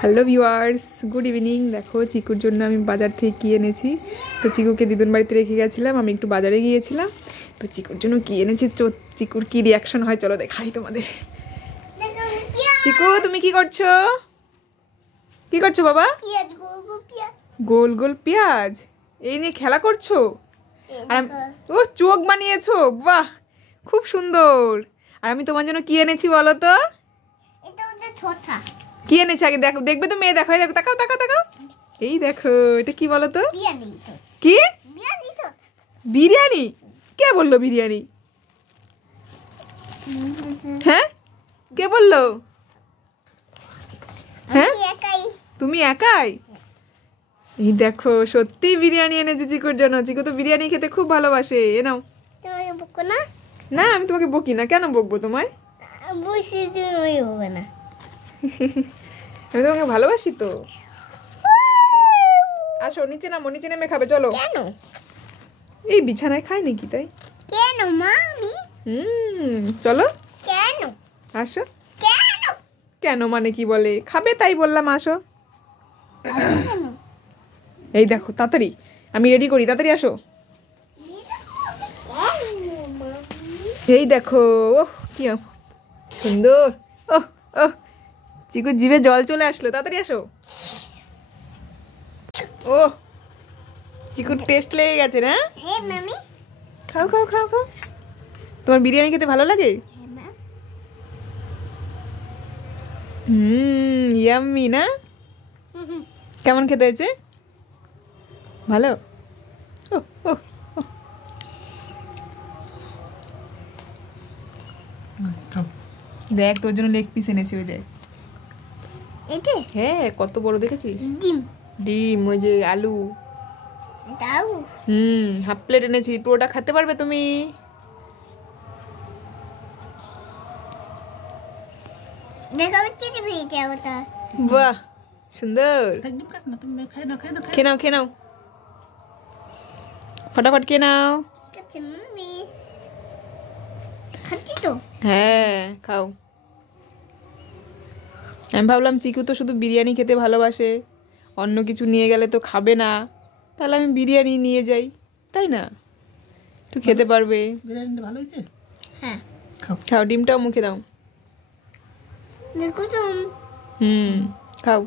Hello viewers, good evening. দেখো চিকুর জন্য আমি বাজার থেকে কি এনেছি। তো চিকুকে দিদুন বাড়িতে রেখে গেছিলাম, আমি একটু বাজারে গিয়েছিলাম। তো চিকুর জন্য কি এনেছি, চিকুর কি রিয়াকশন হয় চলো দেখাই তোমাদের। চিকু তুমি কি করছো? কি করছো বাবা? গোল গোল পেঁয়াজ এই নিয়ে খেলা করছো? আর ও চোখ বানিয়েছো, বাহ খুব সুন্দর। আর আমি তোমার জন্য কি এনেছি বলো তো? কি এনেছি আগে দেখো, দেখবে তো মেয়ে, দেখো দেখো, তাকাও তাকাও তাকাও, এই দেখো এটা কি বলো তো? কি বিরিয়ানি? কে বললো বিরিয়ানি? হ্যাঁ কে বললো? হ্যাঁ তুমি একাই? এই দেখো সত্যি বিরিয়ানি এনেছি চিকুর জন্য। চিকু তো বিরিয়ানি খেতে খুব ভালোবাসে। এ নাও। না আমি তোমাকে বকি না, কেন বকবো তোমায়? আমি তোমাকে ভালোবাসি তো। আসো নিচে নামো, নিচে নেমে খাবে চলো। এই বিছানায় খাই নাকি তাই? কেন মামি? চলো কেন? আসো। কেন? কেন মানে কি বলে, খাবে তাই বললাম আসো। এই দেখো তাড়াতাড়ি আমি রেডি করি, তাড়াতাড়ি আসো। এই দেখো ওহ কি সুন্দর। ওহ ওহ চিকু জিভে জল চলে আসলো, তাড়াতাড়ি আসো। ও চিকুর টেস্ট লেগে গেছে না? হ্যাঁ মামি। খাও খাও খাও খাও। তোমার বিরিয়ানি খেতে ভালো লাগে? ইয়াম্মি না? কেমন খেতে হয়েছে? ভালো? ও ও দেখ তোর জন্য লেগ পিস এনেছি, ওই দেখ। এটা হ্যাঁ কত বড় দেখেছিস? ডিম ডিম, ওই যে আলু। দাও। হাফ প্লেট এনেছি, পুরোটা খেতে পারবে তুমি? দেখো কি ভিডিও ওটা। বাহ সুন্দর। খেয়ে নাও খেয়ে নাও, ফটাফট খেয়ে নাও। ঠিক আছে মামি, খাচ্ছি তো। হ্যাঁ খাও। আমি ভাবলাম চিকু তো শুধু বিরিয়ানি খেতে ভালোবাসে, অন্য কিছু নিয়ে গেলে তো খাবে না, তাহলে আমি বিরিয়ানি নিয়ে যাই, তাই না? তুই খেতে পারবে। বিরিয়ানিটা ভালো হয়েছে? হ্যাঁ খাও। খাও, ডিমটাও মুখে দাও। দেখো তো। খাও।